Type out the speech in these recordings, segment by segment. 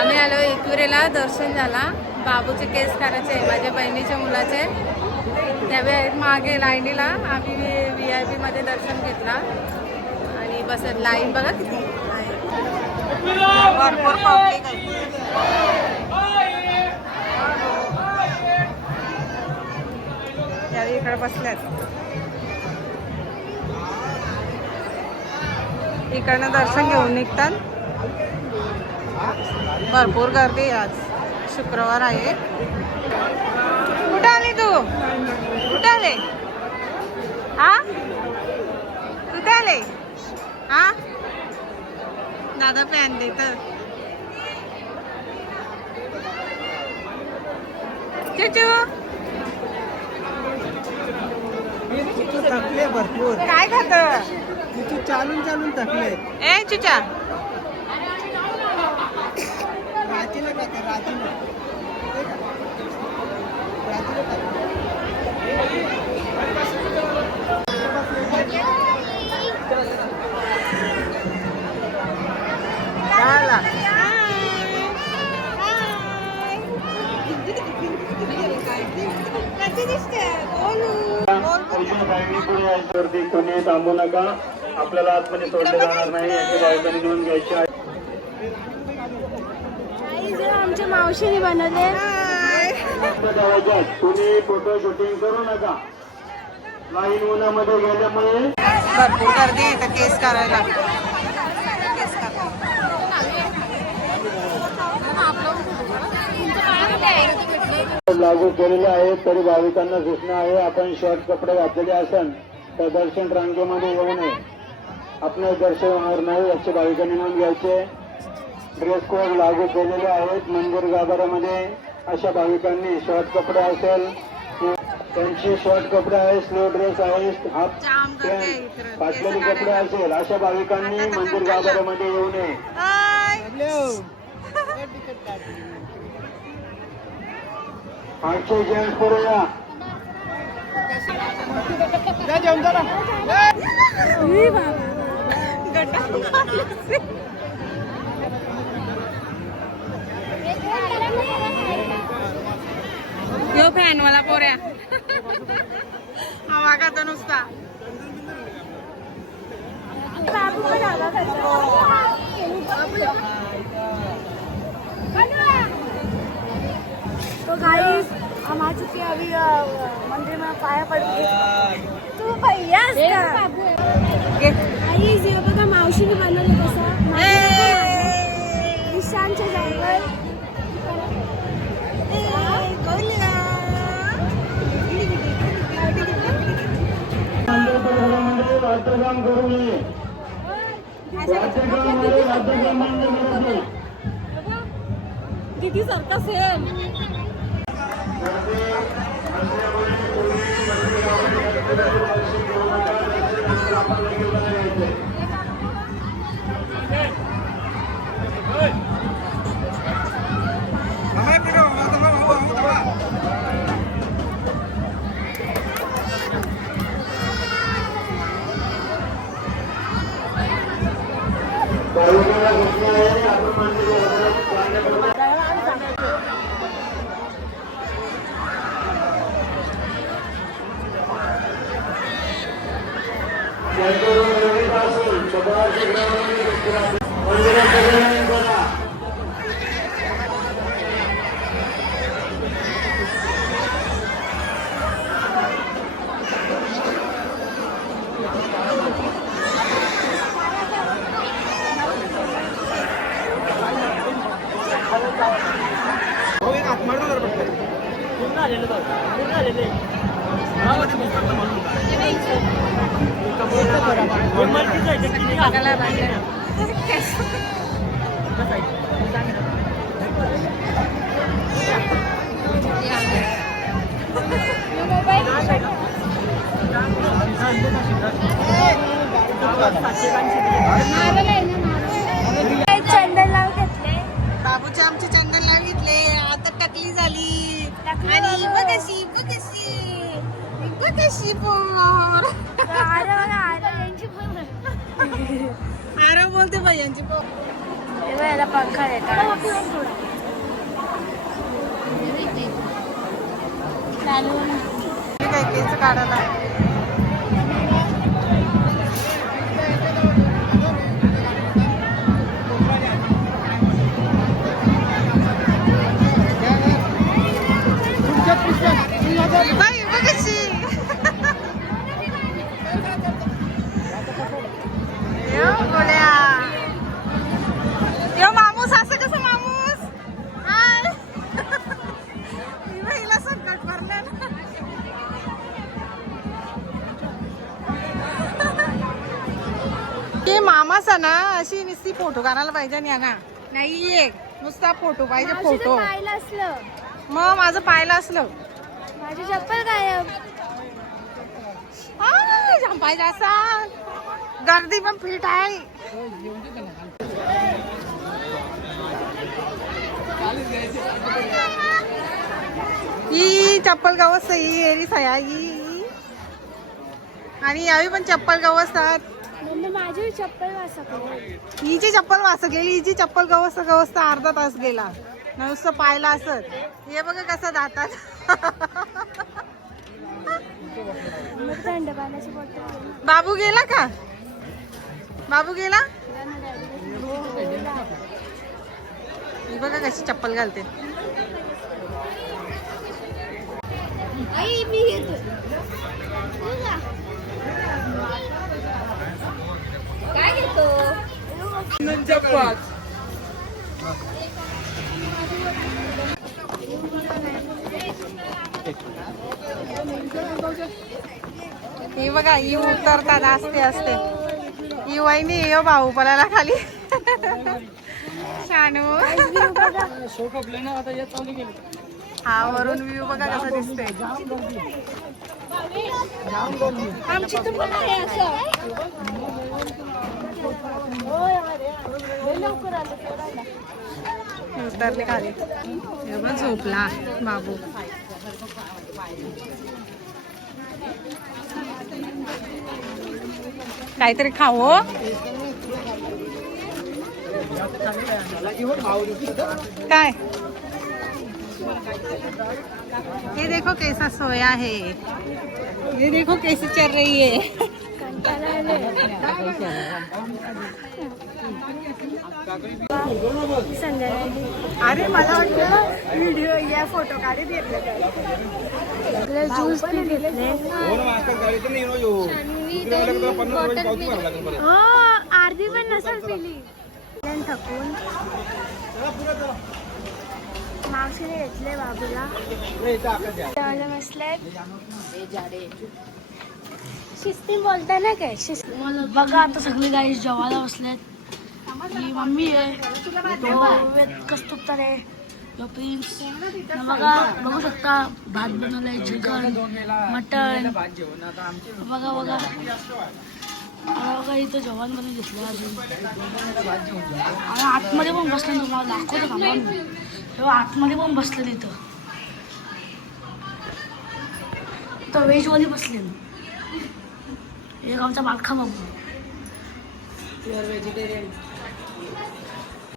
आम्ही आलो एकविरेला, दर्शन झाला. बाबूचे केस करायचे माझ्या बहिणीच्या मुलाचे, त्यावेळी मागे लाईनीला. आम्ही VIP मध्ये दर्शन घेतला आणि बस लाईन बघा किती भरपूर पब्लिक आहे. त्यावेळी इकडे बसल्यात, इकडनं दर्शन घेऊन निघतात. भरपूर गर्दी आज, शुक्रवार आहे. कुठे आली तू? कुठे आले? हा कुठे आले? हा दादा पॅन दे तर. चुचू थकले भरपूर. काय खात? चालून चालून थकले. ए चुचा राजीला काय राजीला कोणी थांबू नका, आपल्याला आतमध्ये सोडले जाणार नाही याची बाजूने नोंद घ्यायची आहे. आमच्या मावशीने बनवले. तुम्ही फोटो शूटिंग करू नका, लाईन उन्हामध्ये गेल्यामुळे. भरपूर गर्दी आहे इथं केस करायला. लागू केलेले आहेत, तरी भाविकांना सूचना आहे, आपण शॉर्ट कपडे घातलेले असेल तर दर्शन रांगेमध्ये येऊ नये. आपलं दर्शन होणार नाही याची भाविकांनी नोंद घ्यायचे. ड्रेस कोड लागू केलेले आहेत मंदिर गाभाऱ्यामध्ये. अशा भाविकांनी शॉर्ट कपडे असेल, त्यांची शॉर्ट कपडे आहे, स्लो ड्रेस आहे, हाफ पॅन्ट फाटलेले कपडे असेल, अशा भाविकांनी मंदिर गाभाऱ्यामध्ये येऊ नये. आठशे जेंट्स पुढे या. यो फॅन मला पोऱ्या हवा खाता नुसता. तो गाइस हम आ चुके हैं अभी मंदिर में पाया पड़ तू भैया गाइस ये बघा मावशीने बनवलं कसं ईशानचे जंगल. राष्ट्रगान करू नये. दीदी सारखा सेम. चंदन लाव घेतले. बाबूचे आमचे चंदन लावितले. आता टकली झाली आणि बघशी बघशी बघशी पोर. अरे यांची आरव बोलते बाई यांची पोर. हे बघ, याला पंखा देतात. काय केस काढायला बाई बघ कशी. यो गोड्या. यो मामूस असं कसं मामूस. हाय. हिला संकट भरलं. ते मामाचा ना अशी नुसती फोटो काढायला पाहिजे ना. नाही एक नुसता फोटो पाहिजे. फोटो पाहिलं असलं, मग माझं पाहिलं असलं माझी चप्पल गायब. पाहिजे असा. गर्दी पण फिट आहे. ही चप्पल गवस ही एरी सया ही आणि यावी पण चप्पल गवसतात. म्हणजे माझी चप्पल वाचकली. हिची चप्पल वाचगलेली. हिची चप्पल गवसता गवसता अर्धा तास गेला. नुसतं पाहिलं असत. हे बघा कसं जातात. थंड पाण्याची बॉटल. बाबू गेला का. बाबू गेला. ही बघा कशी चप्पल घालते. आई मी घेतो. काय घेतो. ही बघा ही उतरतात असते असते. ही वहिनी ये भाऊ पलाला खाली. शानू. हा वरून व्ह्यू बघा कसा दिसतोय. आमची तर पण आहे असं. लवकर आलं सोडायला. उतरले खाली. हे बघ झोपला बाबू. काहीतरी खावो. काय ये देखो कैसा सोया है. ये देखो कैसी चल रही है. संध्याकाळी अरे मला वाटलं व्हिडिओ या फोटो काढत घेतले. ज्यूस पण घेतले. हो अर्धी पण नसेल पिली. थकून मावशीने घेतले बाबूला. बसले शिस्ती बोलता ना काय. बघा आता सगळी गाई जेवायला बसलेत. ही मम्मी आहे. कस्तुरता आहे. तो प्रिन्स. बघा बघू शकता भात बनवलाय. Chicken mutton. बघा बघा बघा इथं जेवण बनवून घेतलं अजून. आणि आतमध्ये पण बसले. तुम्हाला दाखवतो का तेव्हा आतमध्ये पण बसले तिथं. तर व्हेजवाली बसले. एक आमचा मालखा बाबू.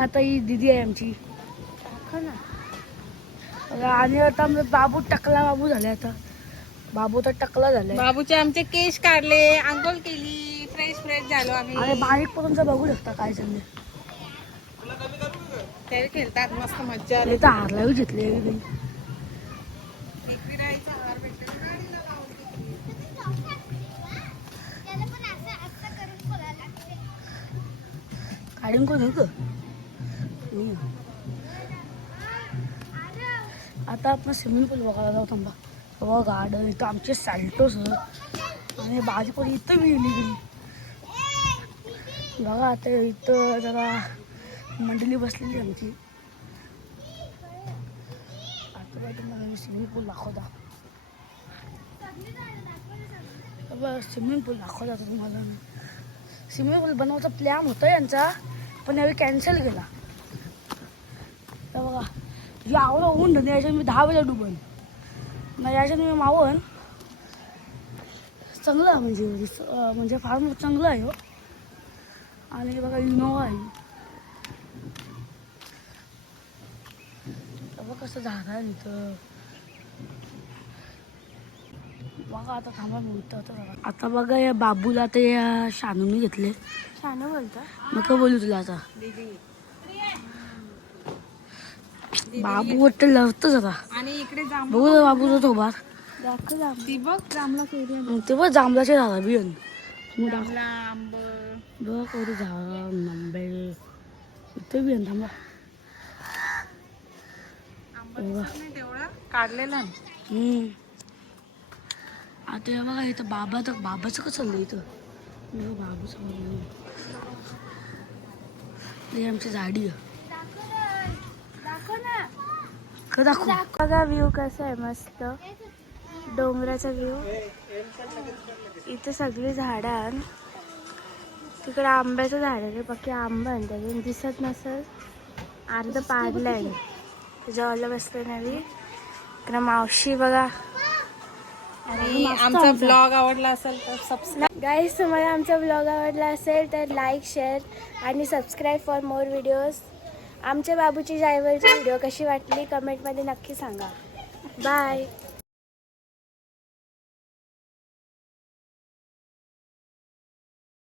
आता ही दीदी आहे आमची. आणि आता बाबू टकला बाबू झाले. आता बाबू तर टकला झालाय. बाबूचे आमचे केश काढले. आंघोळ केली. फ्रेश फ्रेश झालो आम्ही. आणि बारीक पर्यंत बघू शकता काय चाललंय. ते खेळतात मस्त मज्जा आली. तर हारलाही घेतले. काढून कोण होतं. आता आपण स्विमिंग पूल बघायला जाऊ. थांबा बघा गार्डन. इथं आमचे सॅल्टोस आणि बाजी पण इथं मिळली गेली. बघा आता इथं जरा मंडळी बसलेली आमची. आता तुम्हाला स्विमिंग पूल दाखवता. स्विमिंग पूल दाखवता तुम्हाला. स्विमिंग पूल बनवायचा प्लॅन होता यांचा पण यावेळी कॅन्सल केला. तर बघा यावं ऊन धंदे. याच्यात मी 10 वेळा डुबन. मग याच्यात मी मावन चांगलं म्हणजे फार चांगलं आहे हो. आणि बघा इनोवा आहे. बघ कसं झाड आहे इथं. बघा आता थांबा मिळतं आता बघा या बाबूला ते या शानूने घेतले. शानू बोलता मग काय बोलू तुला आता. बाबू वाटतं लढतच आता. आणि इकडे बघू ना बाबूचा थोबार. ती बघ जांभळा कैरी ते बघ जांभळाचे झाला बियन. आंब बघ कधी झाड आंबे इथे बियन थांबा. तेवढा काढलेला आता हे बघा इथं बाबाचं कसं चाललंय इथं. बाबूचं हे आमची झाडी आहे. दाखव बघा व्ह्यू कसा आहे मस्त डोंगराचा व्ह्यू. इथे सगळी झाडं आहेत. तिकडे आंब्याचं झाड आहे बाकी आंबा आहे त्याचे दिसत नसेल. अर्ध पाडलंय त्याच्यावाला बसलं नवी. इकडे मावशी बघा. आणि आमचा ब्लॉग आवडला असेल तर सबस्क्राईब. गाईज तुम्हाला आमचा ब्लॉग आवडला असेल तर लाईक शेअर आणि सबस्क्राईब फॉर मोर व्हिडिओज. आमच्या बाबूची जायवरची व्हिडिओ कशी वाटली कमेंटमध्ये नक्की सांगा. बाय.